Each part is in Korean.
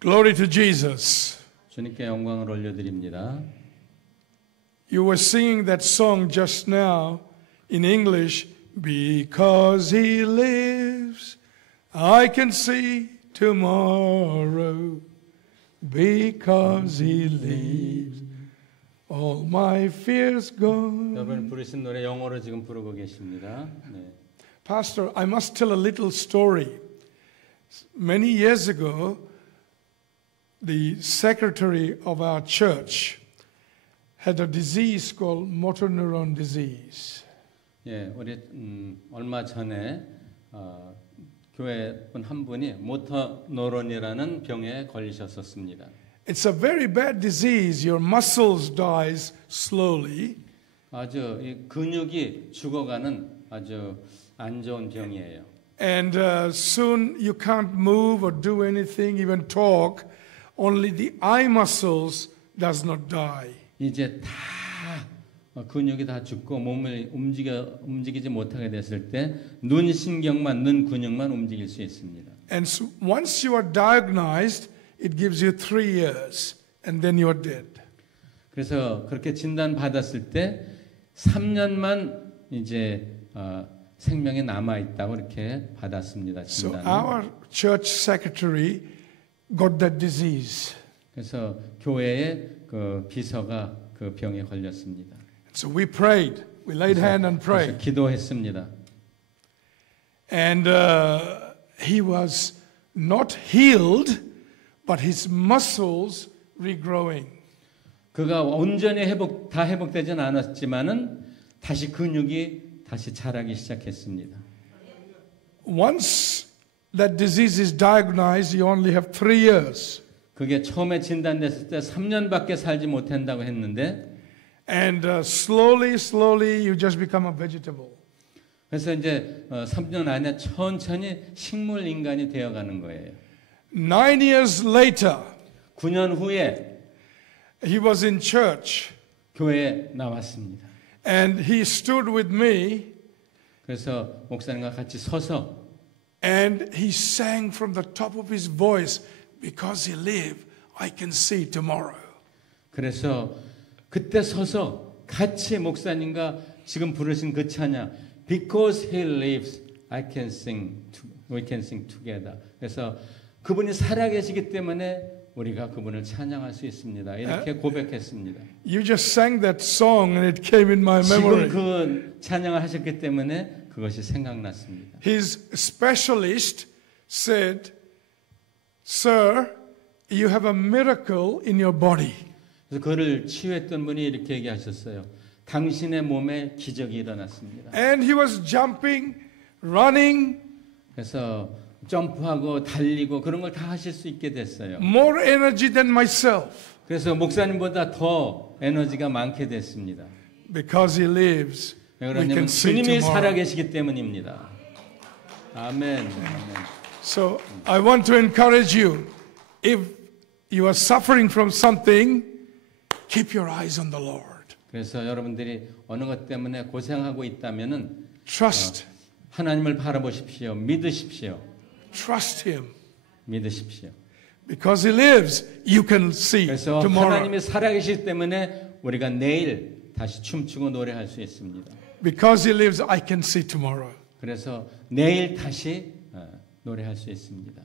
Glory to Jesus. 주님께 영광을 올려드립니다. You were singing that song just now in English. Because he lives, I can see tomorrow. Because he lives, all my fears gone. 여러분 부르신 노래 영어로 지금 부르고 계십니다. 네. Pastor, I must tell a little story. Many years ago, the secretary of our church had a disease called motor neuron disease. 예, 우리 얼마 전에 교회 분 한 분이 모터 노런이라는 병에 걸리셨었습니다. It's a very bad disease. Your muscles dies slowly. 아주 이 근육이 죽어가는 아주 안 좋은 병이에요. And soon you can't move or do anything, even talk. Only the eye muscles does not die. 이제 다 근육이 다 죽고 몸을 움직이지 못하게 됐을 때 눈 신경만, 눈 근육만 움직일 수 있습니다. And so once you are diagnosed, it gives you 3 years, and then you are dead. 그래서 그렇게 진단 받았을 때 3년만 이제 생명이 남아 있다고 이렇게 받았습니다. So 진단을. our church secretary got that disease. 그래서 교회의 그 비서가 그 병에 걸렸습니다. So we prayed. We laid hand and 그래서 prayed. 기도했습니다. And he was not healed, but his muscles regrowing. 그가 온전히 다 회복되지는 않았지만은 다시 근육이 다시 자라기 시작했습니다. Once that disease is diagnosed, you only have 3 years. 그게 처음에 진단됐을 때 3년밖에 살지 못한다고 했는데 And slowly you just become a vegetable. 그래서 이제 3년 안에 천천히 식물 인간이 되어가는 거예요. 9 years later, 9년 후에 he was in church. 교회에 나왔습니다. And he stood with me. 그래서 목사님과 같이 서서 And he sang from the top of his voice, because he lived, I can see tomorrow. 그래서 그때 서서 같이 목사님과 지금 부르신 그 찬양 Because he lives, we can sing together. 그래서 그분이 살아계시기 때문에 우리가 그분을 찬양할 수 있습니다. 이렇게 고백했습니다. You just sang that song and it came in my memory. 지금 그 찬양을 하셨기 때문에 그것이 생각났습니다. His specialist said, Sir, you have a miracle in your body. 그래서 그를 치유했던 분이 이렇게 얘기하셨어요. 당신의 몸에 기적이 일어났습니다. And he was jumping, running. 그래서 점프하고 달리고 그런 걸 다 하실 수 있게 됐어요. More energy than myself. 그래서 목사님보다 더 에너지가 많게 됐습니다. Because he lives, we 왜냐하면 can see 주님이 tomorrow. 살아계시기 때문입니다. 아멘. 아멘. So I want to encourage you. If you are suffering from something, keep your eyes on the Lord. 그래서 여러분들이 어느 것 때문에 고생하고 있다면은 Trust. 하나님을 바라보십시오. 믿으십시오. Trust him. 믿으십시오. Because he lives, you can see 그래서 tomorrow. 하나님이 살아계시기 때문에 우리가 내일 다시 춤추고 노래할 수 있습니다. Because he lives, I can see tomorrow. 그래서 내일 다시 노래할 수 있습니다.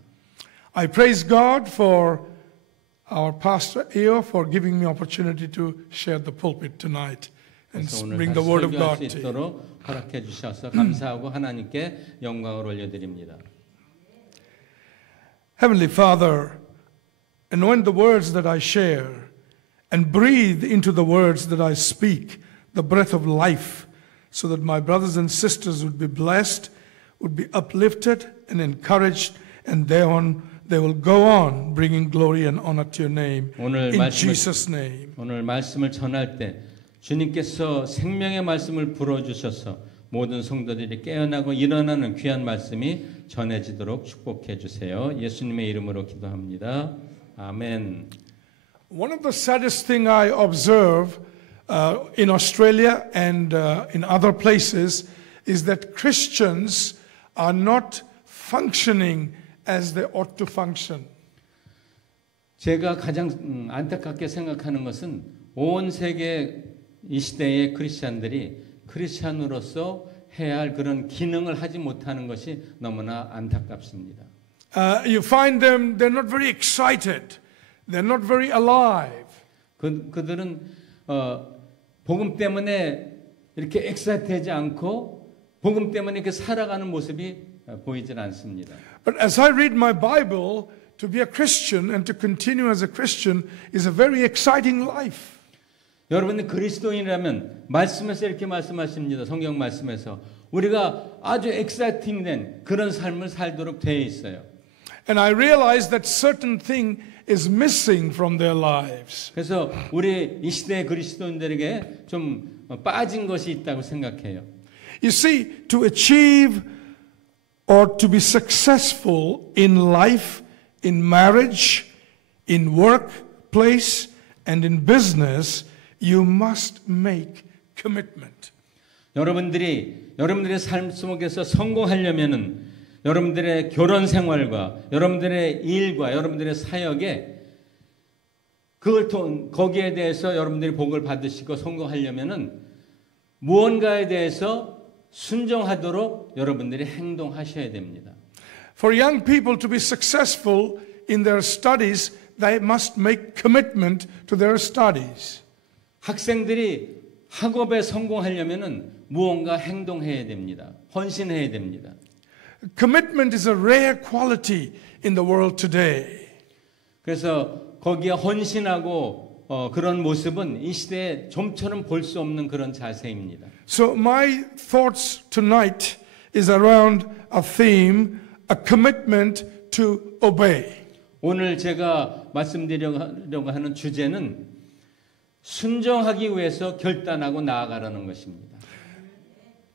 I praise God for our pastor Eo for giving me opportunity to share the pulpit tonight and 그래서 오늘 bring 다시 the word of 설교할 God 수 to you. 있도록 허락해 주셔서 감사하고 하나님께 영광을 올려드립니다. Heavenly Father, anoint the words that I share and breathe into the words that I speak the breath of life so that my brothers and sisters would be blessed, would be uplifted and encouraged, and thereon they will go on bringing glory and honor to your name. In Jesus' name. 오늘 말씀을 전할 때 주님께서 생명의 말씀을 불어주셔서 모든 성도들이 깨어나고 일어나는 귀한 말씀이 전해지도록 축복해 주세요. 예수님의 이름으로 기도합니다. 아멘. One of the saddest things I observe in Australia and in other places is that Christians are not functioning as they ought to function. 제가 가장 안타깝게 생각하는 것은 온 세계 이 시대의 크리스찬들이 크리스찬으로서 해야 할 그런 기능을 하지 못하는 것이 너무나 안타깝습니다. You find them, they're not very excited. They're not very alive. 그들은 복음 때문에 이렇게 엑사이트하지 않고 복음 때문에 이렇게 살아가는 모습이 보이질 않습니다. But as I read my Bible, to be a Christian and to continue as a Christian is a very exciting life. 여러분이 그리스도인이라면 말씀에서 이렇게 말씀하십니다. 성경 말씀에서 우리가 아주 엑사이팅된 그런 삶을 살도록 되어 있어요. And I realize that certain thing is missing from their lives. 그래서 우리 이 시대의 그리스도인들에게 좀 빠진 것이 있다고 생각해요. You see, to achieve or to be successful in life, in marriage, in workplace, and in business, you must make commitment. 여러분들의 삶 속에서 성공하려면은 여러분들의 결혼 생활과 여러분들의 일과 여러분들의 사역에 거기에 대해서 여러분들이 복을 받으시고 성공하려면은 무언가에 대해서 순종하도록 여러분들이 행동하셔야 됩니다. For young people to be successful in their studies, they must make commitment to their studies. 학생들이 학업에 성공하려면은 무언가 행동해야 됩니다. 헌신해야 됩니다. Commitment is a rare quality in the world today. 그래서 거기에 헌신하고 그런 모습은 이 시대에 좀처럼 볼 수 없는 그런 자세입니다. So my thoughts tonight is around a theme, a commitment to obey. 오늘 제가 말씀드리려고 하는 주제는 순종하기 위해서 결단하고 나아가라는 것입니다.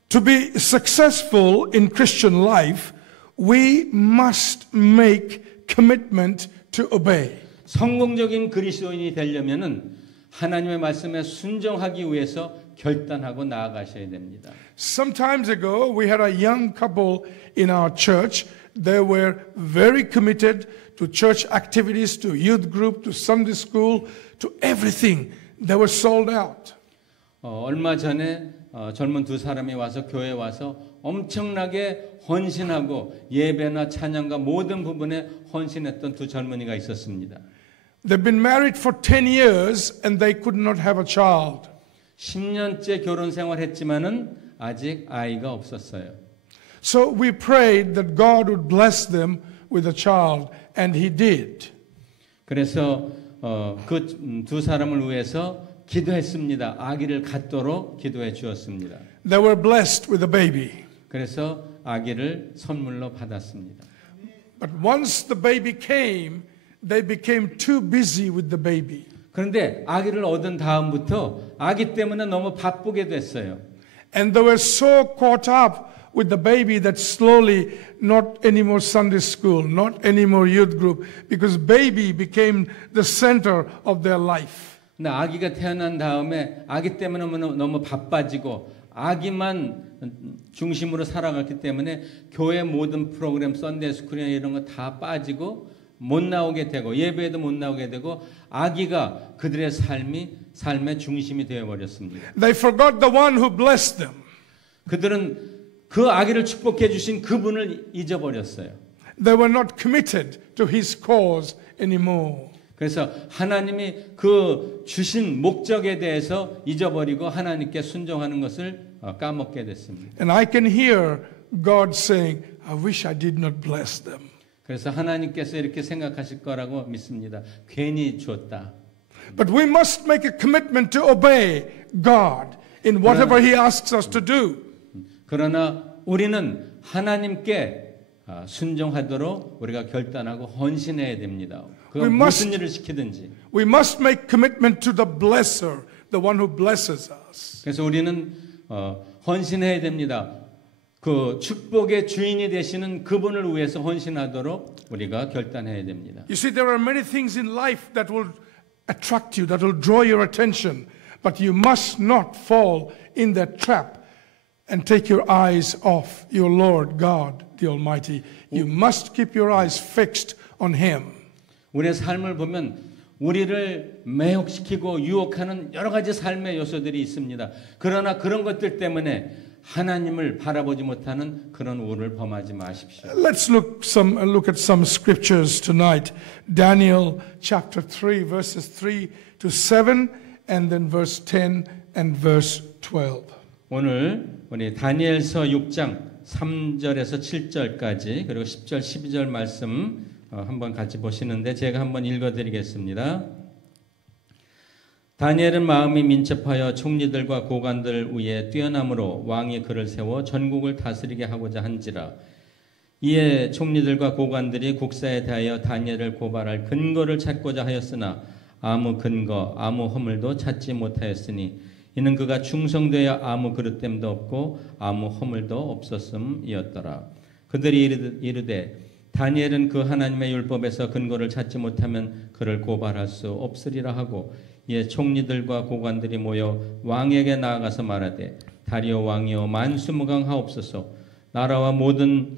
To be successful in Christian life, we must make commitment to obey. 성공적인 그리스도인이 되려면은 하나님의 말씀에 순종하기 위해서 결단하고 나아가셔야 됩니다. Some times ago, we had a young couple in our church. They were very committed to church activities, to youth group, to Sunday school, to everything. They were sold out. 얼마 전에 젊은 두 사람이 와서 교회에 와서 엄청나게 헌신하고 예배나 찬양과 모든 부분에 헌신했던 두 젊은이가 있었습니다. They've been married for 10 years and they could not have a child. 10년째 결혼 생활했지만은 아직 아이가 없었어요. So we prayed that God would bless them with a child, and He did. 그래서 그 두 사람을 위해서 기도했습니다. 아기를 갖도록 기도해 주었습니다. They were blessed with a baby. 그래서 아기를 선물로 받았습니다. But once the baby came, they became too busy with the baby. 그런데 아기를 얻은 다음부터 아기 때문에 너무 바쁘게 됐어요. And they were so caught up with the baby that slowly not anymore Sunday school, not anymore youth group, because baby became the center of their life. 근데 아기가 태어난 다음에 아기 때문에 너무 바빠지고 아기만 중심으로 살아갔기 때문에 교회 모든 프로그램, 썬데이 스쿨이나 이런 거 다 빠지고 못 나오게 되고 예배에도 못 나오게 되고 아기가 그들의 삶의 중심이 되어 버렸습니다. They forgot the one who blessed them. 그들은 그 아기를 축복해 주신 그분을 잊어버렸어요. They were not committed to his cause anymore. 그래서 하나님이 그 주신 목적에 대해서 잊어버리고 하나님께 순종하는 것을 까먹게 됐습니다. And I can hear God saying, I wish I did not bless them. 그래서 하나님께서 이렇게 생각하실 거라고 믿습니다. 괜히 줬다. But we must make a commitment to obey God in whatever He asks us to do. 그러나 우리는 하나님께 순종하도록 우리가 결단하고 헌신해야 됩니다. 그건 무슨 일을 시키든지. We must make commitment to the blesser, the one who blesses us. 그래서 우리는 헌신해야 됩니다. 그 축복의 주인이 되시는 그분을 위해서 헌신하도록 우리가 결단해야 됩니다. You see, there are many things in life that will attract you, that will draw your attention, but you must not fall in that trap and take your eyes off your Lord God, the Almighty. You must keep your eyes fixed on Him. 우리의 삶을 보면 우리를 매혹시키고 유혹하는 여러 가지 삶의 요소들이 있습니다. 그러나 그런 것들 때문에 하나님을 바라보지 못하는 그런 우를 범하지 마십시오. Let's look at some scriptures tonight. Daniel chapter 3 verses 3 to 7 and then verse 10 and verse 12. 오늘 우리 다니엘서 6장 3절에서 7절까지 그리고 10절 12절 말씀 한번 같이 보시는데 제가 한번 읽어드리겠습니다. 다니엘은 마음이 민첩하여 총리들과 고관들 위에 뛰어남으로 왕이 그를 세워 전국을 다스리게 하고자 한지라. 이에 총리들과 고관들이 국사에 대하여 다니엘을 고발할 근거를 찾고자 하였으나 아무 근거 아무 허물도 찾지 못하였으니 이는 그가 충성되어 아무 그릇됨도 없고 아무 허물도 없었음이었더라. 그들이 이르되 다니엘은 그 하나님의 율법에서 근거를 찾지 못하면 그를 고발할 수 없으리라 하고 이에 총리들과 고관들이 모여 왕에게 나아가서 말하되 다리오 왕이여 만수무강하옵소서. 나라와 모든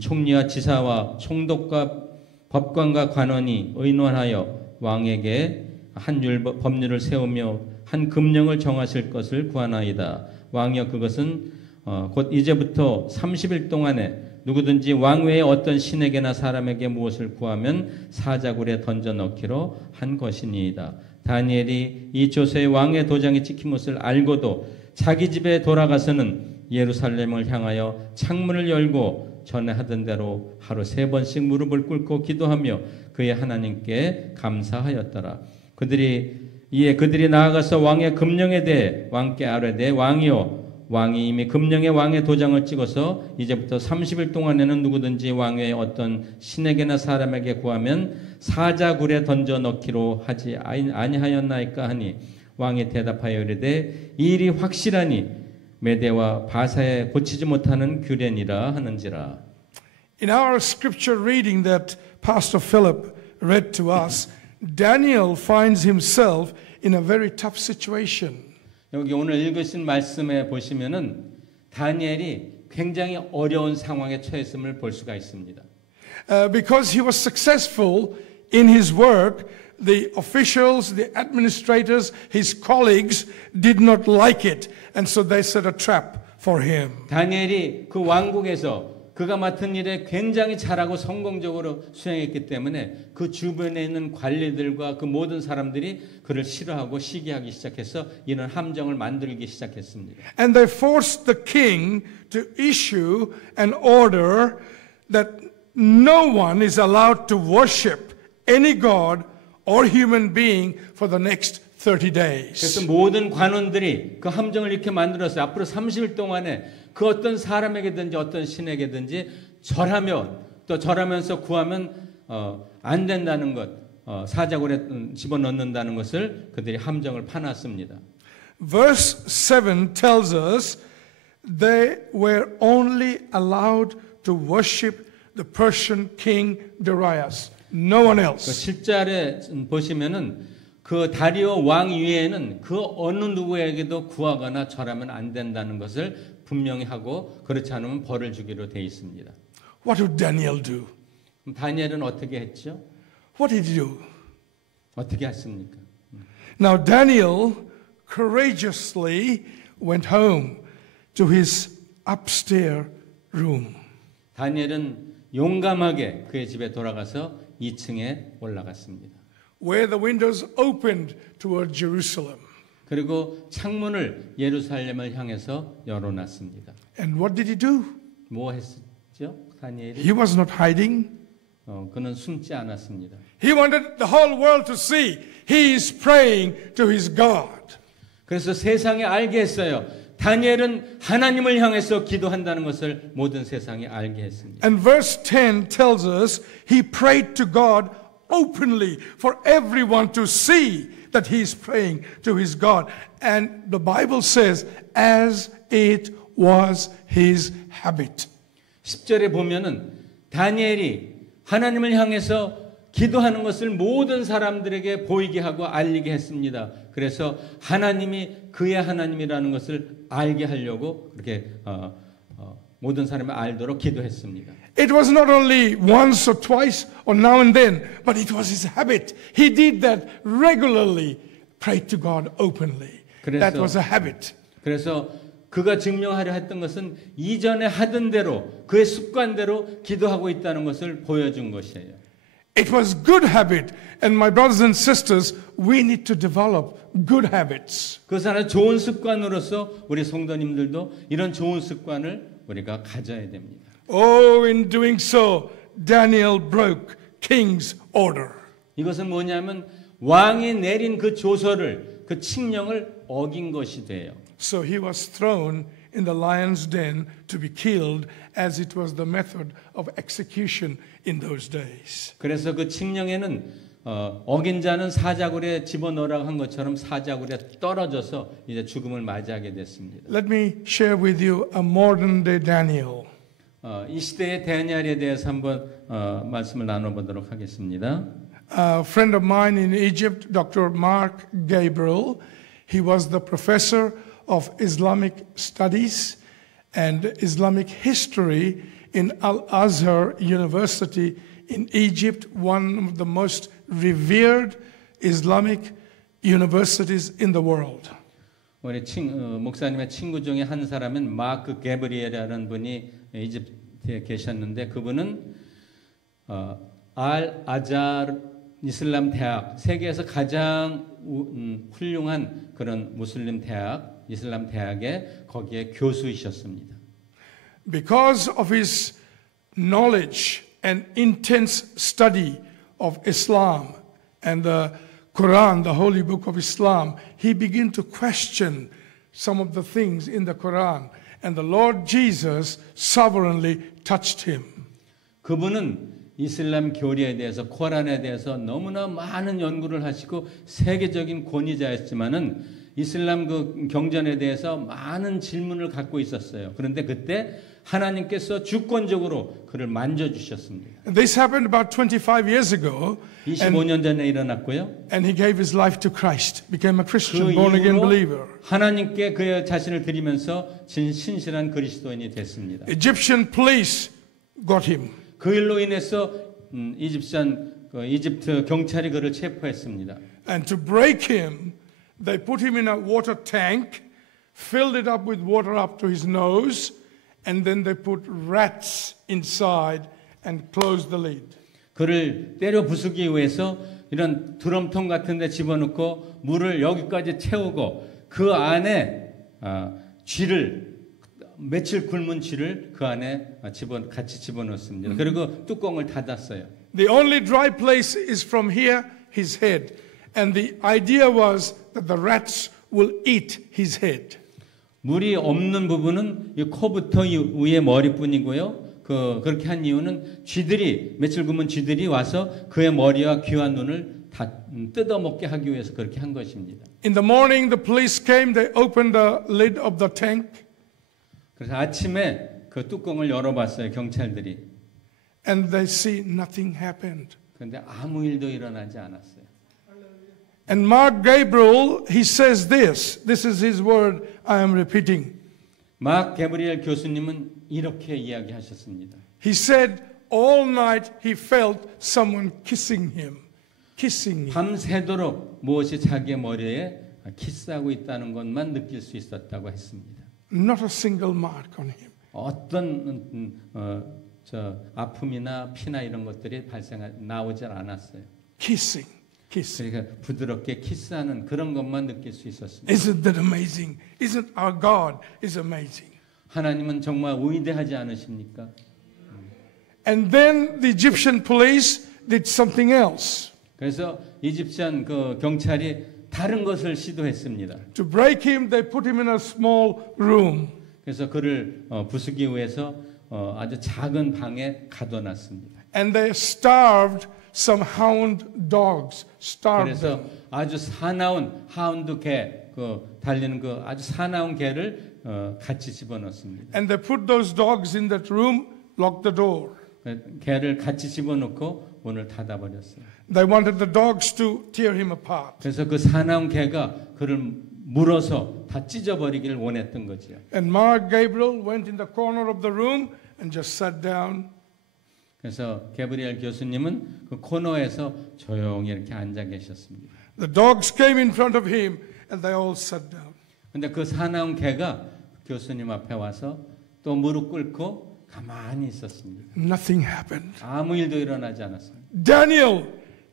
총리와 지사와 총독과 법관과 관원이 의논하여 왕에게 한 법률을 세우며 한 금령을 정하실 것을 구하나이다. 왕이여 그것은 곧 이제부터 30일 동안에 누구든지 왕 외에 어떤 신에게나 사람에게 무엇을 구하면 사자굴에 던져 넣기로 한 것이니이다. 다니엘이 이 조서에 왕의 도장이 찍힌 것을 알고도 자기 집에 돌아가서는 예루살렘을 향하여 창문을 열고 전에 하던 대로 하루 3번씩 무릎을 꿇고 기도하며 그의 하나님께 감사하였더라. 그들이 나아가서 왕의 금령에 대해 왕께 아뢰되 왕이여 왕이 이미 금령에 왕의 도장을 찍어서 이제부터 30일 동안에는 누구든지 왕 외에 어떤 신에게나 사람에게 구하면 사자굴에 던져 넣기로 하지 아니하였나이까 하니 왕이 대답하여 이르되 이 일이 확실하니 메대와 바사에 고치지 못하는 규례니라 하는지라. In our scripture reading that Pastor Philip read to us, Daniel finds himself in a very tough situation. 여기 오늘 읽으신 말씀에 보시면은 다니엘이 굉장히 어려운 상황에 처했음을 볼 수가 있습니다. Because he was successful in his work, the officials, the administrators, his colleagues did not like it, and so they set a trap for him. 다니엘이 그 왕국에서 그가 맡은 일에 굉장히 잘하고 성공적으로 수행했기 때문에 그 주변에 있는 관리들과 그 모든 사람들이 그를 싫어하고 시기하기 시작해서 이런 함정을 만들기 시작했습니다. And they forced the king to issue an order that no one is allowed to worship any god or human being for the next 30 days. 그래서 모든 관원들이 그 함정을 이렇게 만들었어요. 앞으로 30일 동안에 그 어떤 사람에게든지 어떤 신에게든지 절하면서 구하면 안 된다는 것, 사자굴에 집어넣는다는 것을 그들이 함정을 파놨습니다. Verse 7 tells us they were only allowed to worship the Persian king Darius, no one else. 7절에 보시면은 그 다리오 왕 위에는 그 어느 누구에게도 구하거나 절하면 안 된다는 것을 분명히 하고 그렇지 않으면 벌을 주기로 되어 있습니다. What did Daniel do? 다니엘은 어떻게 했죠? What did he do? 어떻게 했습니까? Now Daniel courageously went home to his upstairs room. 다니엘은 용감하게 그의 집에 돌아가서 2층에 올라갔습니다. Where the windows opened toward Jerusalem. 그리고 창문을 예루살렘을 향해서 열어놨습니다. And what did he do? 뭐 했죠? 다니엘이? He was not hiding. 그는 숨지 않았습니다. He wanted the whole world to see he is praying to his God. 그래서 세상에 알게 했어요. 다니엘은 하나님을 향해서 기도한다는 것을 모든 세상이 알게 했습니다. And verse 10 tells us he prayed to God openly for everyone to see that he is praying to his God. And the Bible says, as it was his habit. 10절에 보면은 다니엘이 하나님을 향해서 기도하는 것을 모든 사람들에게 보이게 하고 알리게 했습니다. 그래서 하나님이 그의 하나님이라는 것을 알게 하려고 그렇게 모든 사람이 알도록 기도했습니다. It was not only once or twice or now and then, but it was his habit. He did that regularly, prayed to God openly. That was a habit. 그래서 그가 증명하려 했던 것은 이전에 하던 대로 그의 습관대로 기도하고 있다는 것을 보여준 것이에요. It was good habit, and my brothers and sisters, we need to develop good habits. 그것은 하나 좋은 습관으로서 우리 성도님들도 이런 좋은 습관을 우리가 가져야 됩니다. Oh, in doing so, Daniel broke king's order. 이것은 뭐냐면 왕이 내린 그 조서를, 그 칙령을 어긴 것이 돼요. So he was thrown in the lion's den to be killed, as it was the method of execution in those days. 그래서 그 칙령에는 어긴 자는 사자굴에 집어넣으라고 한 것처럼 사자굴에 떨어져서 이제 죽음을 맞이하게 됐습니다. Let me share with you a modern day Daniel. 이 시대의 다니엘에 대해서 한번 말씀을 나눠보도록 하겠습니다. A friend of mine in Egypt, Dr. Mark Gabriel, he was the professor of Islamic studies and Islamic history in Al-Azhar University in Egypt, one of the most revered Islamic universities in the world. 우리 목사님의 친구 중에 한 사람은 마크 게브리엘이라는 분이 이집트에 계셨는데 그분은 알-아자르 이슬람 대학, 세계에서 가장 훌륭한 그런 무슬림 대학, 이슬람 대학에 거기에 교수이셨습니다. Because of his knowledge and intense study of Islam and the Quran, the holy book of Islam, he began to question some of the things in the Quran, and the Lord Jesus sovereignly touched him. 그분은 이슬람 교리에 대해서, 코란에 대해서 너무나 많은 연구를 하시고 세계적인 권위자였지만은 이슬람 그 경전에 대해서 많은 질문을 갖고 있었어요. 그런데 그때 하나님께서 주권적으로 그를 만져주셨습니다. This happened about 25 years ago. 25년 전에 일어났고요. And he gave his life to Christ, became a Christian, 그 born again 이후로 believer. 하나님께 그의 자신을 드리면서 신실한 그리스도인이 됐습니다. Egyptian police got him. 그 일로 인해서 이집트 경찰이 그를 체포했습니다. And to break him, they put him in a water tank, filled it up with water up to his nose, and then they put rats inside and closed the lid. 그를 때려 부수기 위해서 이런 드럼통 같은 데 집어넣고 물을 여기까지 채우고 그 안에 쥐를 며칠 굶은 쥐를 그 안에 같이 집어넣습니다. 그리고 뚜껑을 닫았어요. The only dry place is from here, his head. And the idea was that the rats will eat his head. 물이 없는 부분은 이 코부터 위에 머리뿐이고요. 그렇게 한 이유는 쥐들이, 며칠 굶은 쥐들이 와서 그의 머리와 귀와 눈을 다 뜯어먹게 하기 위해서 그렇게 한 것입니다. In the morning, the police came, they opened the lid of the tank. 그래서 아침에 그 뚜껑을 열어봤어요, 경찰들이. And they see nothing happened. 그런데 아무 일도 일어나지 않았어요. And Mark Gabriel, he says this is his word I am repeating. 마크 게브리엘 교수님은 이렇게 이야기하셨습니다. He said all night he felt someone kissing him. 밤새도록 무엇이 자기의 머리에 키스하고 있다는 것만 느낄 수 있었다고 했습니다. Not a single mark on him. 어떤 아픔이나 피나 이런 것들이 나오질 않았어요. Kissing. 그러니까 부드럽게 키스하는 그런 것만 느낄 수 있었습니다. Isn't that amazing? Isn't our God is amazing? 하나님은 정말 위대하지 않으십니까? And then the Egyptian police did something else. 그래서 이집션 그 경찰이 다른 것을 시도했습니다. To break him, they put him in a small room. 그래서 그를 부수기 위해서 아주 작은 방에 가둬놨습니다. And they starved some hound dogs. Starved 그래서 them. 아주 사나운 하운드 개, 달리는 그 아주 사나운 개를 같이 집어넣습니다. And they put those dogs in that room, locked the door. 개를 같이 집어넣고 문을 닫아버렸어요. They wanted the dogs to tear him apart. 그래서 그 사나운 개가 그를 물어서 다 찢어버리기를 원했던 거지요. And Mark Gabriel went in the corner of the room and just sat down. 그래서 게브리엘 교수님은 그 코너에서 조용히 이렇게 앉아 계셨습니다. The dogs came in front of him and they all sat down. 근데 그 사나운 개가 교수님 앞에 와서 또 무릎 꿇고 가만히 있었습니다. Nothing happened. 아무 일도 일어나지 않았습니다. Daniel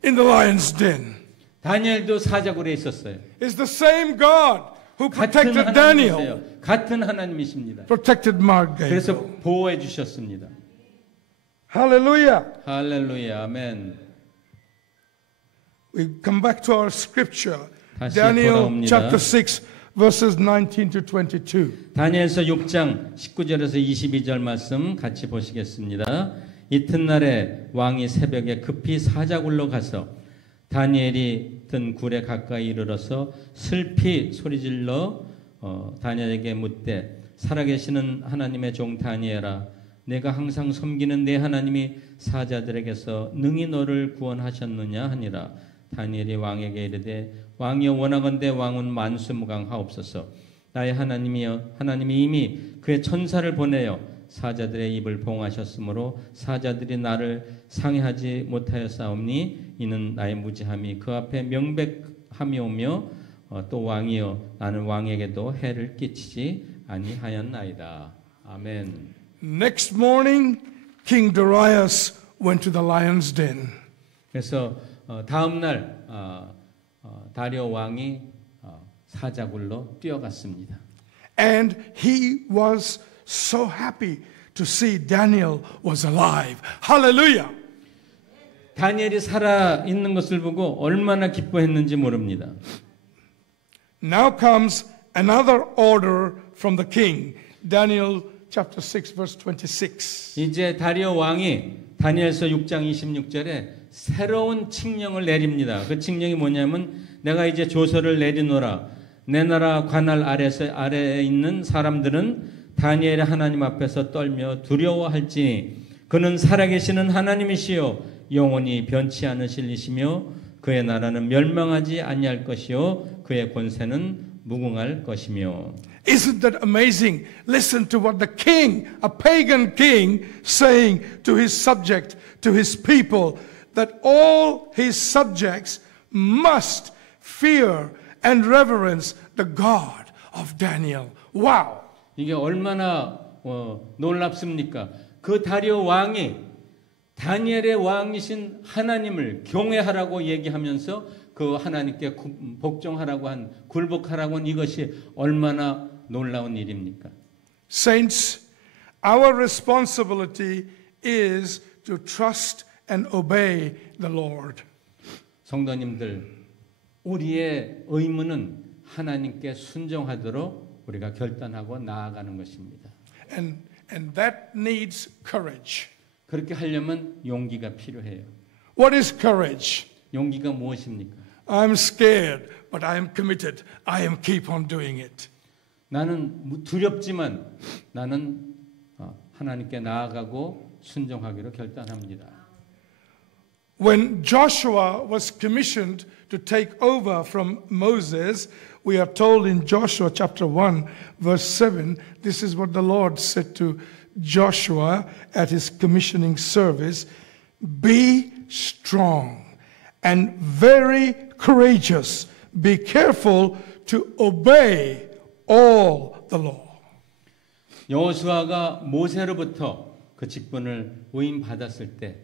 in the lion's den 다니엘도 사자굴에 있었어요. is the same God who 같은 protected Daniel, 하나님이세요. 같은 하나님이십니다. protected Mark 그래서 Gabriel. 보호해 주셨습니다. Hallelujah. 할렐루야, 아멘. We come back to our scripture. 다시 Daniel 돌아옵니다. chapter 6 verses 19 to 22. 다니엘서 6장 19절에서 22절 말씀 같이 보시겠습니다. 이튿날에 왕이 새벽에 급히 사자굴로 가서 다니엘이 든 굴에 가까이 이르러서 슬피 소리질러 다니엘에게 묻되 살아계시는 하나님의 종 다니엘아 내가 항상 섬기는 내 하나님이 사자들에게서 능히 너를 구원하셨느냐 하니라. 다니엘이 왕에게 이르되 왕이여 원하건대 왕은 만수무강하옵소서. 나의 하나님이여 하나님이 이미 그의 천사를 보내어 사자들의 입을 봉하셨으므로 사자들이 나를 상해하지 못하였사옵니 이는 나의 무지함이 그 앞에 명백함이오며 또 왕이여 나는 왕에게도 해를 끼치지 아니하였나이다. 아멘. Next morning, King Darius went to the lion's den. 그래서 다음 날 다리오 왕이 사자굴로 뛰어갔습니다. And he was so happy to see Daniel was alive. Hallelujah. 다니엘이 살아 있는 것을 보고 얼마나 기뻐했는지 모릅니다. Now comes another order from the king. Daniel chapter 6 verse 26. 이제 다리오 왕이 다니엘서 6장 26절에 새로운 칙령을 내립니다. 그 칙령이 뭐냐면 내가 이제 조서를 내리노라. 내 나라 관할 아래에 있는 사람들은 다니엘의 하나님 앞에서 떨며 두려워할지니 그는 살아계시는 하나님이시요 영원히 변치 않으실 이시며 그의 나라는 멸망하지 아니할 것이요 그의 권세는 무궁할 것이며. Isn't that amazing? Listen to what the king, a pagan king, saying to his subject, to his people, that all his subjects must fear and reverence the God of Daniel. Wow! 이게 얼마나 놀랍습니까? 그 다리오 왕이 다니엘의 왕이신 하나님을 경외하라고 얘기하면서 그 하나님께 복종하라고 한 굴복하라고 한 이것이 얼마나 놀라운 일입니까? Saints, our responsibility is to trust and obey the Lord. 성도님들, 우리의 의무는 하나님께 순종하도록 우리가 결단하고 나아가는 것입니다. And that needs courage. 그렇게 하려면 용기가 필요해요. What is courage? 용기가 무엇입니까? I'm scared, but I am committed. I am keep on doing it. 나는 두렵지만 나는 하나님께 나아가고 순종하기로 결단합니다. When Joshua was commissioned to take over from Moses, we are told in Joshua chapter 1 verse 7, this is what the Lord said to Joshua at his commissioning service, be strong and very courageous. Be careful to obey all the law. 여호수아가 모세로부터 그 직분을 위임받았을 때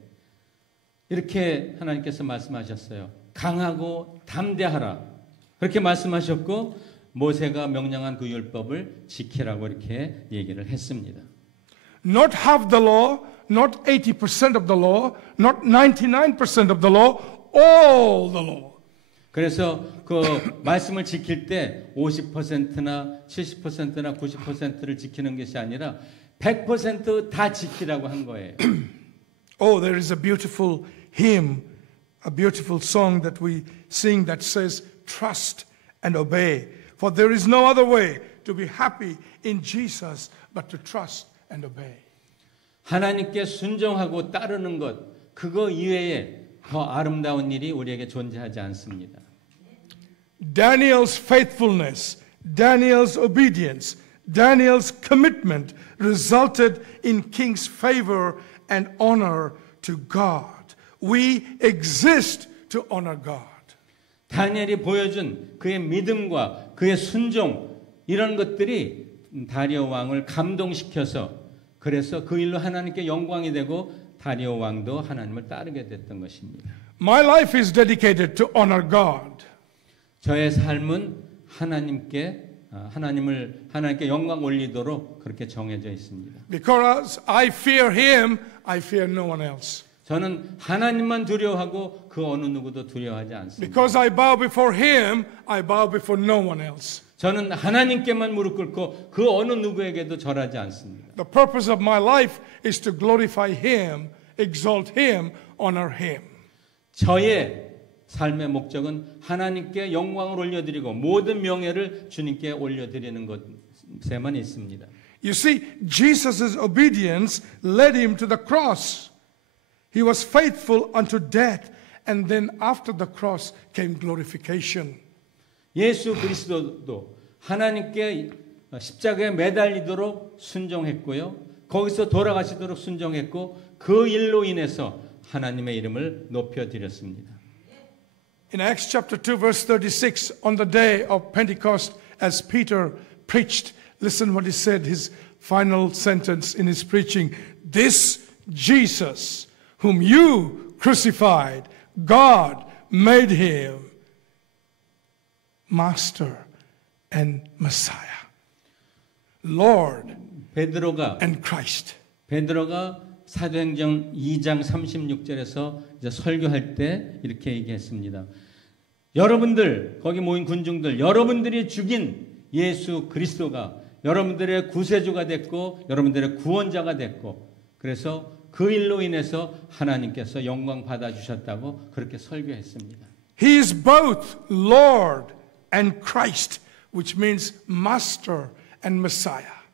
이렇게 하나님께서 말씀하셨어요. 강하고 담대하라. 그렇게 말씀하셨고 모세가 명령한 그 율법을 지키라고 이렇게 얘기를 했습니다. Not half the law, not 80% of the law, not 99% of the law, all the law. 그래서 그 말씀을 지킬 때 50%나 70%나 90%를 지키는 것이 아니라 100% 다 지키라고 한 거예요. Oh, there is a beautiful hymn, a beautiful song that we sing that says, trust and obey. For there is no other way to be happy in Jesus but to trust and obey. 하나님께 순종하고 따르는 것, 그거 이외에 더 아름다운 일이 우리에게 존재하지 않습니다. Daniel's faithfulness Daniel's obedience, Daniel's commitment resulted in king's favor and honor to God. We exist to honor God. 다니엘이 보여준 그의 믿음과 그의 순종 이런 것들이 다리오 왕을 감동시켜서 그래서 그 일로 하나님께 영광이 되고 다리오 왕도 하나님을 따르게 됐던 것입니다. My life is dedicated to honor God. 저의 삶은 하나님께 영광 올리도록 그렇게 정해져 있습니다. Because I fear Him, I fear no one else. 저는 하나님만 두려워하고 그 어느 누구도 두려워하지 않습니다. Because I bow before Him, I bow before no one else. 저는 하나님께만 무릎 꿇고 그 어느 누구에게도 절하지 않습니다. The purpose of my life is to glorify Him, exalt Him, honor Him. 저의 삶의 목적은 하나님께 영광을 올려드리고 모든 명예를 주님께 올려드리는 것에만 있습니다. You see, Jesus' obedience led Him to the cross. He was faithful unto death, and then after the cross came glorification. 예수 그리스도도 하나님께 십자가에 매달리도록 순종했고요. 거기서 돌아가시도록 순종했고 그 일로 인해서 하나님의 이름을 높여드렸습니다. In Acts chapter 2 verse 36, on the day of Pentecost, as Peter preached, listen what he said, his final sentence in his preaching. This Jesus, whom you crucified, God made him Master and Messiah, Lord and Christ. 베드로가 사도행전 2장 36절에서 이제 설교할 때 이렇게 얘기했습니다. 여러분들, 거기 모인 군중들, 여러분들이 죽인 예수 그리스도가 여러분들의 구세주가 됐고 여러분들의 구원자가 됐고 그래서 그 일로 인해서 하나님께서 영광 받아주셨다고 그렇게 설교했습니다. He is both Lord and Christ, which means Master and Messiah.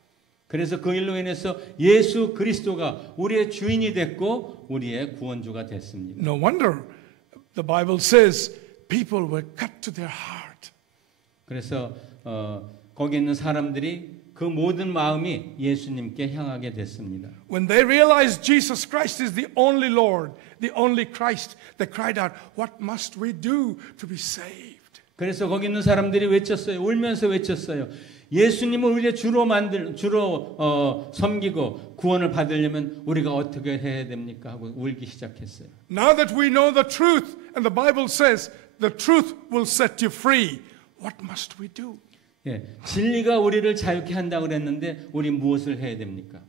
그래서 그 일로 인해서 예수 그리스도가 우리의 주인이 됐고 우리의 구원주가 됐습니다. No wonder the Bible says people were cut to their heart. 그래서 거기 있는 사람들이 그 모든 마음이 예수님께 향하게 됐습니다. When they realized Jesus Christ is the only Lord, the only Christ, they cried out, "What must we do to be saved?" 그래서 거기 있는 사람들이 외쳤어요. 울면서 외쳤어요. 예수님을 우리의 주로 섬기고 구원을 받으려면 우리가 어떻게 해야 됩니까? 하고 울기 시작했어요. Now that we know the truth and the Bible says the truth will set you free, what must we do? 예, 진리가 우리를 자유케 한다고 그랬는데 우리 무엇을 해야 됩니까?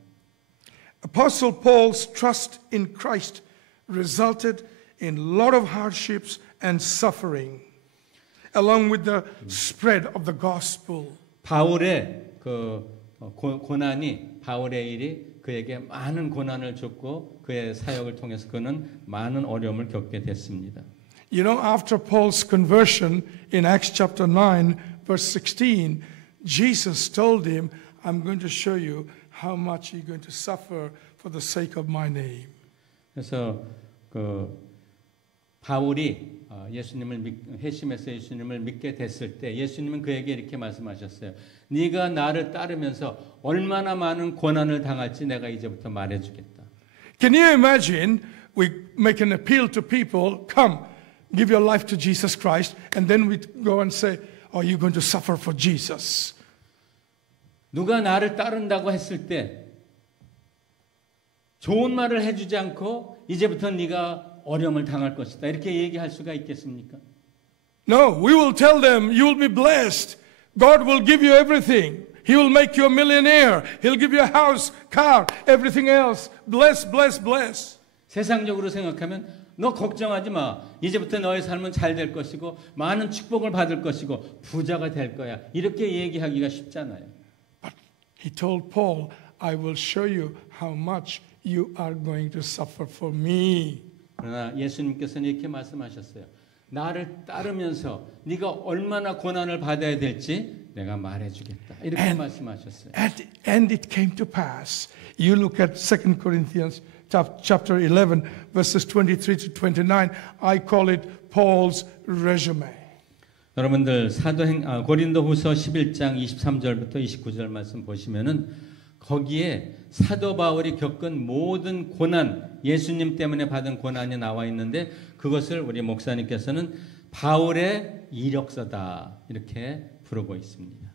Apostle Paul's trust in Christ resulted in a lot of hardships and suffering, along with the spread of the gospel. 바울의 그 고난이 바울의 일이 그에게 많은 고난을 줬고 그의 사역을 통해서 그는 많은 어려움을 겪게 됐습니다. You know, after Paul's conversion in Acts chapter 9, verse 16, Jesus told him, I'm going to show you how much you're going to suffer for the sake of my name. 그래서 그 바울이 회심해서 예수님을 믿게 됐을 때 예수님은 그에게 이렇게 말씀하셨어요. 네가 나를 따르면서 얼마나 많은 고난을 당할지 내가 이제부터 말해주겠다. Can you imagine we make an appeal to people, come, give your life to Jesus Christ, and then we go and say, are you going to suffer for Jesus? 누가 나를 따른다고 했을 때 좋은 말을 해주지 않고 이제부터 네가 어려움을 당할 것이다. 이렇게 얘기할 수가 있겠습니까? No, we will tell them, you will be blessed. God will give you everything. He will make you a millionaire. He'll give you a house, car, everything else. Bless, bless, bless. 세상적으로 생각하면 너 걱정하지 마. 이제부터 너의 삶은 잘 될 것이고 많은 축복을 받을 것이고 부자가 될 거야. 이렇게 얘기하기가 쉽잖아요. But he told Paul, I will show you how much you are going to suffer for me. 그러나 예수님께서는 이렇게 말씀하셨어요. 나를 따르면서 네가 얼마나 고난을 받아야 될지 내가 말해주겠다. 이렇게 말씀하셨어요. And it came to pass. You look at 2 Corinthians chapter 11, verses 23 to 29. I call it Paul's resume. 여러분들 고린도후서 11장 23절부터 29절 말씀 보시면은 거기에 사도 바울이 겪은 모든 고난, 예수님 때문에 받은 고난이 나와 있는데 그것을 우리 목사님께서는 바울의 이력서다 이렇게 부르고 있습니다.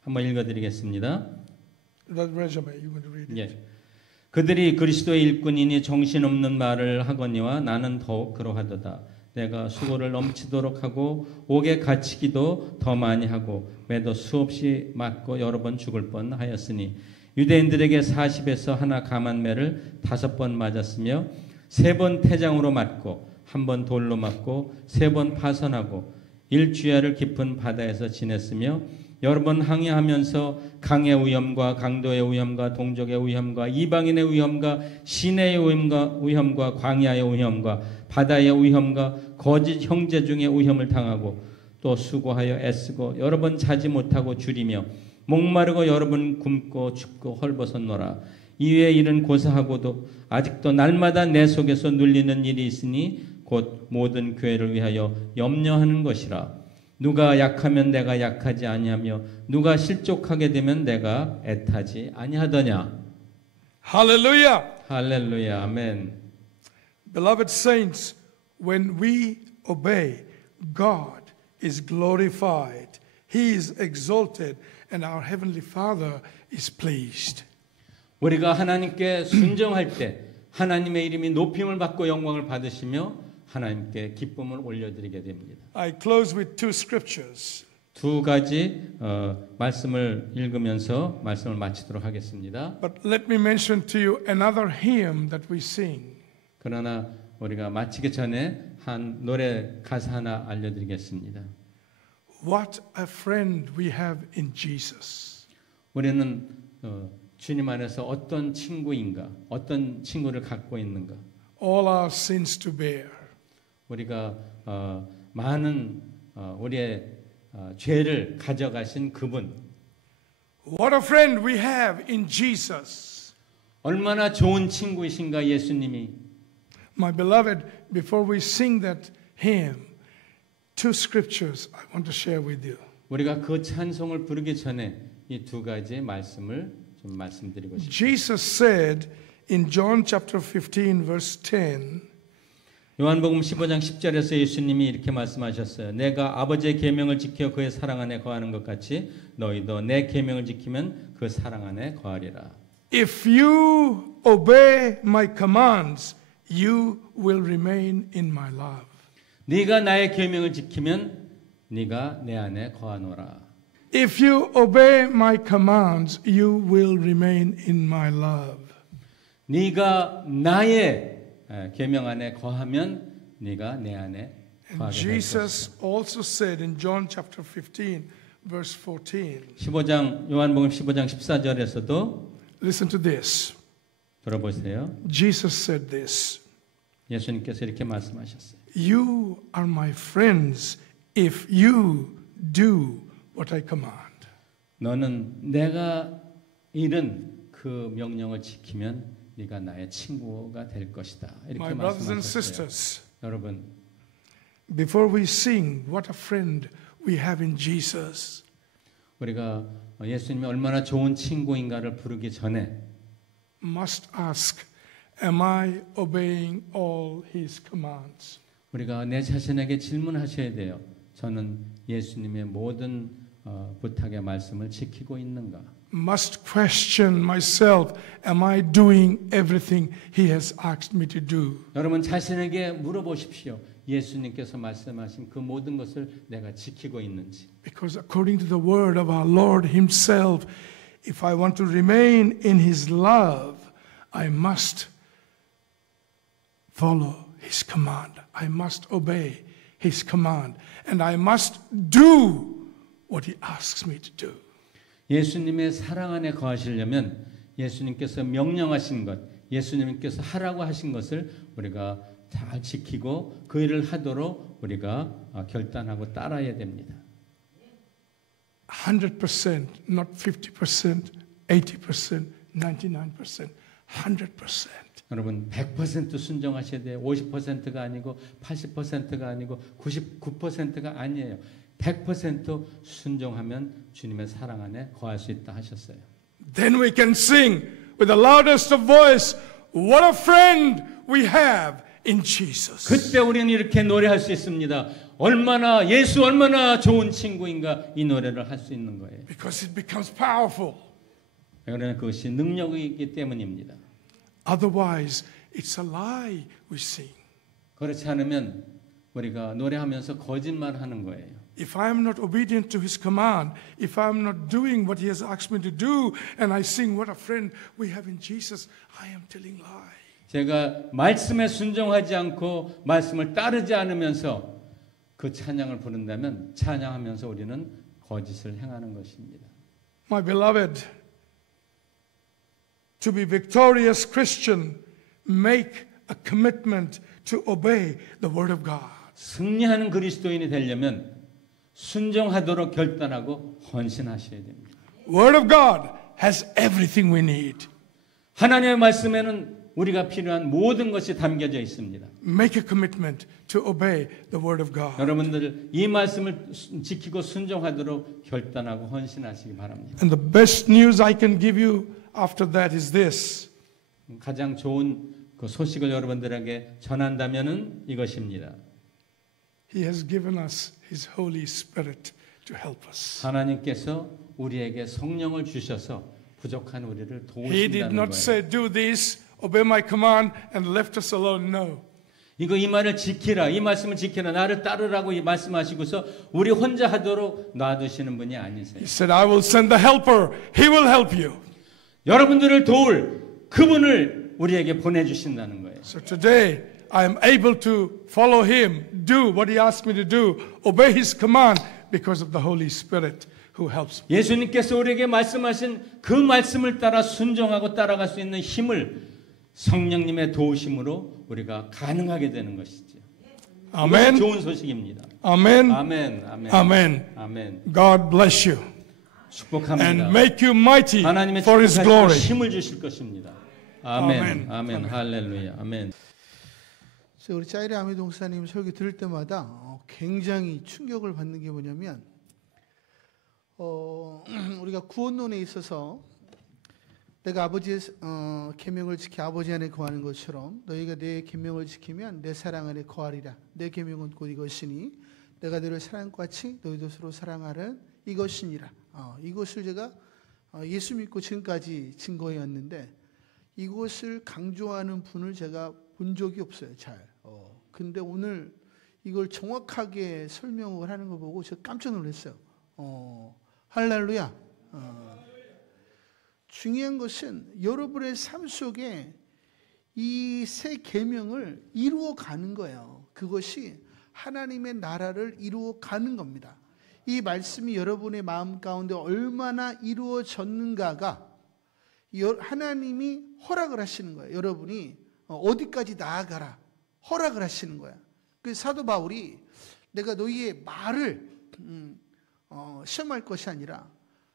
한번 읽어드리겠습니다. That resume, you want to read it? 예. 그들이 그리스도의 일꾼이니 정신없는 말을 하거니와 나는 더욱 그러하도다. 내가 수고를 넘치도록 하고 옥에 갇히기도 더 많이 하고 매도 수없이 맞고 여러 번 죽을 뻔하였으니 유대인들에게 40에서 하나 감한매를 5번 맞았으며 3번 태장으로 맞고 1번 돌로 맞고 3번 파선하고 1주야를 깊은 바다에서 지냈으며 여러 번 항해하면서 강의 위험과 강도의 위험과 동족의 위험과 이방인의 위험과 시내의 위험과 광야의 위험과 바다의 위험과 거짓 형제 중의 위험을 당하고 또 수고하여 애쓰고 여러 번 자지 못하고 줄이며 목마르고 여러 번 굶고 춥고 헐벗었노라. 이외의 일은 고사하고도 아직도 날마다 내 속에서 눌리는 일이 있으니 곧 모든 교회를 위하여 염려하는 것이라. 누가 약하면 내가 약하지 아니하며 누가 실족하게 되면 내가 애타지 아니하더냐. Hallelujah! 할렐루야. 아멘. Beloved saints, when we obey, God is glorified, He is exalted, and our Heavenly Father is pleased. 우리가 하나님께 순종할 때 하나님의 이름이 높임을 받고 영광을 받으시며 하나님께 기쁨을 올려드리게 됩니다. I close with two scriptures. 두 가지 말씀을 읽으면서 말씀을 마치도록 하겠습니다. But let me mention to you another hymn that we sing. 그러나 우리가 마치기 전에 한 노래 가사 하나 알려드리겠습니다. What a friend we have in Jesus. 우리는 주님 안에서 어떤 친구인가, 어떤 친구를 갖고 있는가. All our sins to bear. 우리가 많은 우리의 죄를 가져가신 그분. What a friend we have in Jesus. 얼마나 좋은 친구이신가 예수님이. My beloved, before we sing that hymn, two scriptures I want to share with you. 우리가 그 찬송을 부르기 전에 이 두 가지 말씀을 좀 말씀드리고 싶습니다. Jesus said in John chapter 15 verse 10, 요한복음 15장 10절에서 예수님이 이렇게 말씀하셨어요. 내가 아버지의 계명을 지켜 그의 사랑 안에 거하는 것 같이 너희도 내 계명을 지키면 그 사랑 안에 거하리라. If you obey my commands, you will remain in my love. 네가 나의 계명을 지키면 네가 내 안에 거하노라. If you obey my commands, you will remain in my love. 네가 나의 계명 안에 거하면 네가 내 안에 And 거하게 될 Jesus 것이다. also said in John chapter 15 verse 14, 15장 요한복음 15장 14절에서도 listen to this. 들어보세요. Jesus said this, 예수님께서 이렇게 말씀하셨어요. You are my friends if you do what I command. 너는 내가 이른 그 명령을 지키면 네가 나의 친구가 될 것이다. 이렇게 My brothers and 말씀하셨어요. sisters, 여러분, before we sing what a friend we have in Jesus, 우리가 예수님이 얼마나 좋은 친구인가를 부르기 전에 must ask, am I obeying all his commands? 우리가 내 자신에게 질문하셔야 돼요. 저는 예수님의 모든 부탁의 말씀을 지키고 있는가? Must question myself, am I doing everything he has asked me to do? 여러분 자신에게 물어보십시오. 예수님께서 말씀하신 그 모든 것을 내가 지키고 있는지. Because according to the word of our Lord himself, if I want to remain in his love, I must follow his command. I must obey his command. And I must do what he asks me to do. 예수님의 사랑 안에 거하시려면 예수님께서 명령하신 것, 예수님께서 하라고 하신 것을 우리가 잘 지키고 그 일을 하도록 우리가 결단하고 따라야 됩니다. 100%, not 50%, 80%, 99%, 100%. 여러분 100% 순종하셔야 돼요. 50%가 아니고 80%가 아니고 99%가 아니에요. 100% 순종하면 주님의 사랑 안에 거할 수 있다 하셨어요. Then we can sing with the loudest of voice, what a friend we have in Jesus. 그때 우리는 이렇게 노래할 수 있습니다. 얼마나 예수 얼마나 좋은 친구인가 이 노래를 할 수 있는 거예요. Because it becomes powerful. 그러나 그것이 능력이기 때문입니다. Otherwise, it's a lie we sing. 그렇지 않으면 우리가 노래하면서 거짓말하는 거예요. If I am not obedient to His command, if I am not doing what He has asked me to do, and I sing what a friend we have in Jesus, I am telling lie. 제가 말씀에 순종하지 않고 말씀을 따르지 않으면서 그 찬양을 부른다면 찬양하면서 우리는 거짓을 행하는 것입니다. My beloved, to be victorious Christian, make a commitment to obey the Word of God. 승리하는 그리스도인이 되려면 순종하도록 결단하고 헌신하셔야 됩니다. Word of God has everything we need. 하나님의 말씀에는 우리가 필요한 모든 것이 담겨져 있습니다. Make a commitment to obey the Word of God. 여러분들 이 말씀을 지키고 순종하도록 결단하고 헌신하시기 바랍니다. And the best news I can give you after that is this. 가장 좋은 그 소식을 여러분들에게 전한다면은 이것입니다. He has given us His Holy Spirit to help us. 하나님께서 우리에게 성령을 주셔서 부족한 우리를 He did 도우신다는 not 거예요. say, do this, obey my command, and left us alone. No. 이 말을 지키라, 이 말씀을 지키라, 나를 따르라고 이 말씀하시고서 우리 혼자 하도록 놔두시는 분이 아니세요. He said, I will send the helper. He will help you. 여러분들을 도울 그분을 우리에게 보내주신다는 거예요. So today, I am able to follow Him, do what He asked me to do, obey His command because of the Holy Spirit who helps me. 예수님께서 우리에게 말씀하신 그 말씀을 따라 순종하고 따라갈 수 있는 힘을 성령님의 도우심으로 우리가 가능하게 되는 것이죠. Amen. 좋은 소식입니다. Amen. 아멘. 아멘. Amen. 아멘. God bless you 축복합니다. and make you mighty 하나님의 for His 축복하시고 glory. 힘을 주실 것입니다. 아멘. 아멘. 아멘. 할렐루야. 아멘. 우리 짜이리 아미 동사님 설교 들을 때마다 굉장히 충격을 받는 게 뭐냐면 우리가 구원론에 있어서 내가 아버지의 계명을 지켜 아버지 안에 거하는 것처럼 너희가 내 계명을 지키면 내 사랑 안에 거하리라. 내 계명은 곧 이것이니 내가 너를 사랑과 같이 너희도 서로 사랑하는 이것이니라. 이것을 제가 예수 믿고 지금까지 증거해 왔는데 이것을 강조하는 분을 제가 본 적이 없어요. 잘. 근데 오늘 이걸 정확하게 설명을 하는 거 보고 제가 깜짝 놀랐어요. 할렐루야. 중요한 것은 여러분의 삶 속에 이 새 계명을 이루어 가는 거예요. 그것이 하나님의 나라를 이루어 가는 겁니다. 이 말씀이 여러분의 마음 가운데 얼마나 이루어졌는가가 하나님이 허락을 하시는 거예요. 여러분이 어디까지 나아가라 허락을 하시는 거야. 그 사도 바울이 내가 너희의 말을 시험할 것이 아니라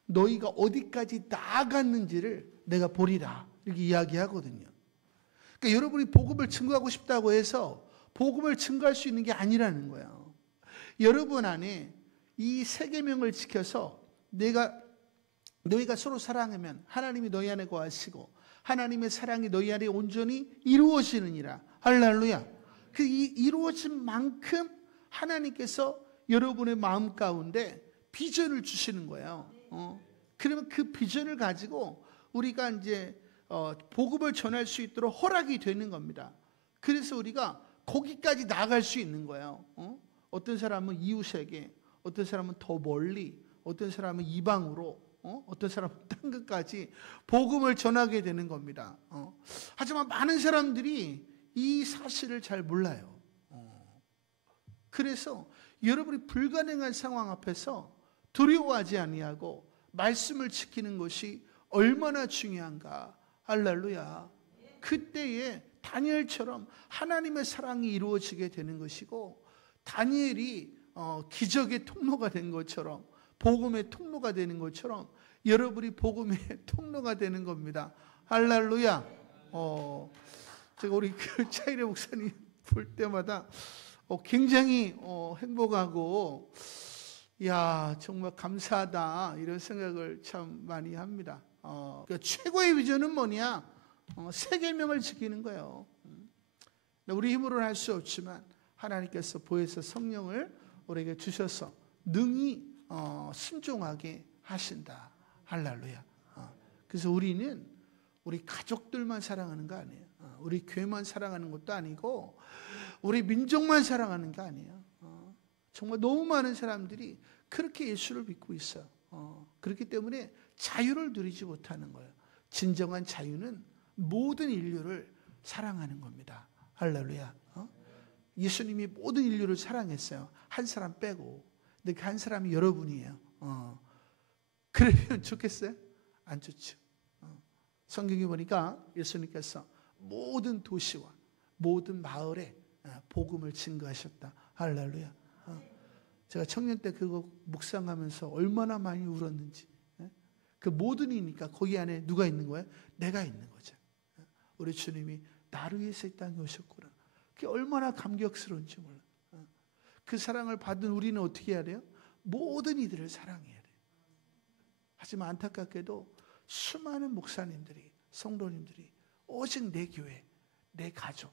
너희가 어디까지 나아갔는지를 내가 보리라 이렇게 이야기하거든요. 그러니까 여러분이 복음을 증거하고 싶다고 해서 복음을 증거할 수 있는 게 아니라는 거예요. 여러분 안에 이 세 계명을 지켜서 너희가 서로 사랑하면 하나님이 너희 안에 거하시고 하나님의 사랑이 너희 안에 온전히 이루어지느니라. 할렐루야. 그 이루어진 만큼 하나님께서 여러분의 마음 가운데 비전을 주시는 거예요. 그러면 그 비전을 가지고 우리가 이제 복음을 전할 수 있도록 허락이 되는 겁니다. 그래서 우리가 거기까지 나갈 수 있는 거예요. 어떤 사람은 이웃에게, 어떤 사람은 더 멀리, 어떤 사람은 이방으로, 어떤 사람은 딴 것까지 복음을 전하게 되는 겁니다. 하지만 많은 사람들이 이 사실을 잘 몰라요. 그래서 여러분이 불가능한 상황 앞에서 두려워하지 아니하고 말씀을 지키는 것이 얼마나 중요한가. 할렐루야. 그때에 다니엘처럼 하나님의 사랑이 이루어지게 되는 것이고 다니엘이 기적의 통로가 된 것처럼 복음의 통로가 되는 것처럼 여러분이 복음의 통로가 되는 겁니다. 할렐루야. 제가 우리 그 차이래 목사님 볼 때마다 굉장히 행복하고, 야, 정말 감사하다 이런 생각을 참 많이 합니다. 그러니까 최고의 비전은 뭐냐? 세 계명을 지키는 거예요. 우리 힘으로는 할 수 없지만 하나님께서 보혜사 성령을 우리에게 주셔서 능히 순종하게 하신다. 할렐루야. 그래서 우리는 우리 가족들만 사랑하는 거 아니에요. 우리 교회만 사랑하는 것도 아니고 우리 민족만 사랑하는 게 아니에요. 정말 너무 많은 사람들이 그렇게 예수를 믿고 있어요. 그렇기 때문에 자유를 누리지 못하는 거예요. 진정한 자유는 모든 인류를 사랑하는 겁니다. 할렐루야. 예수님이 모든 인류를 사랑했어요. 한 사람 빼고. 근데 그 한 사람이 여러분이에요. 그러면 좋겠어요? 안 좋죠. 성경에 보니까 예수님께서 모든 도시와 모든 마을에 복음을 증거하셨다. 할렐루야. 제가 청년 때 그거 묵상하면서 얼마나 많이 울었는지. 그 모든이니까 거기 안에 누가 있는 거예요? 내가 있는 거죠. 우리 주님이 나를 위해서 이 땅에 오셨구나. 그게 얼마나 감격스러운지 몰라. 그 사랑을 받은 우리는 어떻게 해야 돼요? 모든 이들을 사랑해야 돼요. 하지만 안타깝게도 수많은 목사님들이, 성도님들이 오직 내 교회, 내 가족,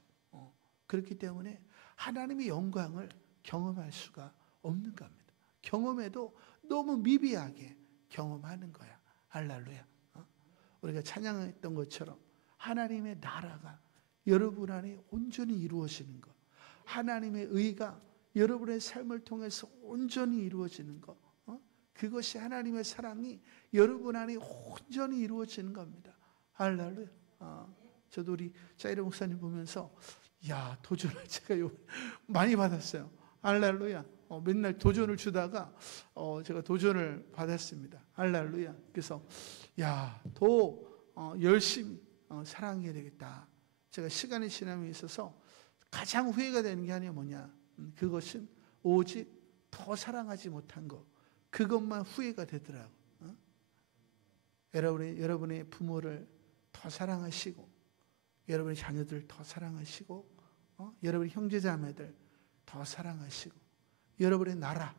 그렇기 때문에 하나님의 영광을 경험할 수가 없는 겁니다. 경험해도 너무 미비하게 경험하는 거야. 할렐루야. 우리가 찬양했던 것처럼 하나님의 나라가 여러분 안에 온전히 이루어지는 것, 하나님의 의가 여러분의 삶을 통해서 온전히 이루어지는 것, 그것이 하나님의 사랑이 여러분 안에 온전히 이루어지는 겁니다. 할렐루야. 저도 우리 자이레 목사님 보면서 야, 도전을 제가 많이 받았어요. 할렐루야. 맨날 도전을 주다가 제가 도전을 받았습니다. 할렐루야. 그래서 야, 더 열심히 사랑해야 되겠다. 제가 시간이 지남에 있어서 가장 후회가 되는 게 아니야 뭐냐? 그것은 오직 더 사랑하지 못한 것, 그것만 후회가 되더라고. 여러분의 부모를 더 사랑하시고, 여러분의 자녀들 더 사랑하시고, 여러분의 형제자매들 더 사랑하시고, 여러분의 나라,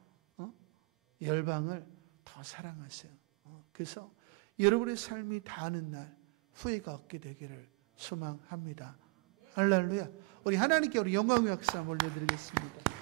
열방을 더 사랑하세요. 그래서 여러분의 삶이 다하는 날 후회가 없게 되기를 소망합니다. 할렐루야. 우리 하나님께 우리 영광의 박수 한번 올려드리겠습니다.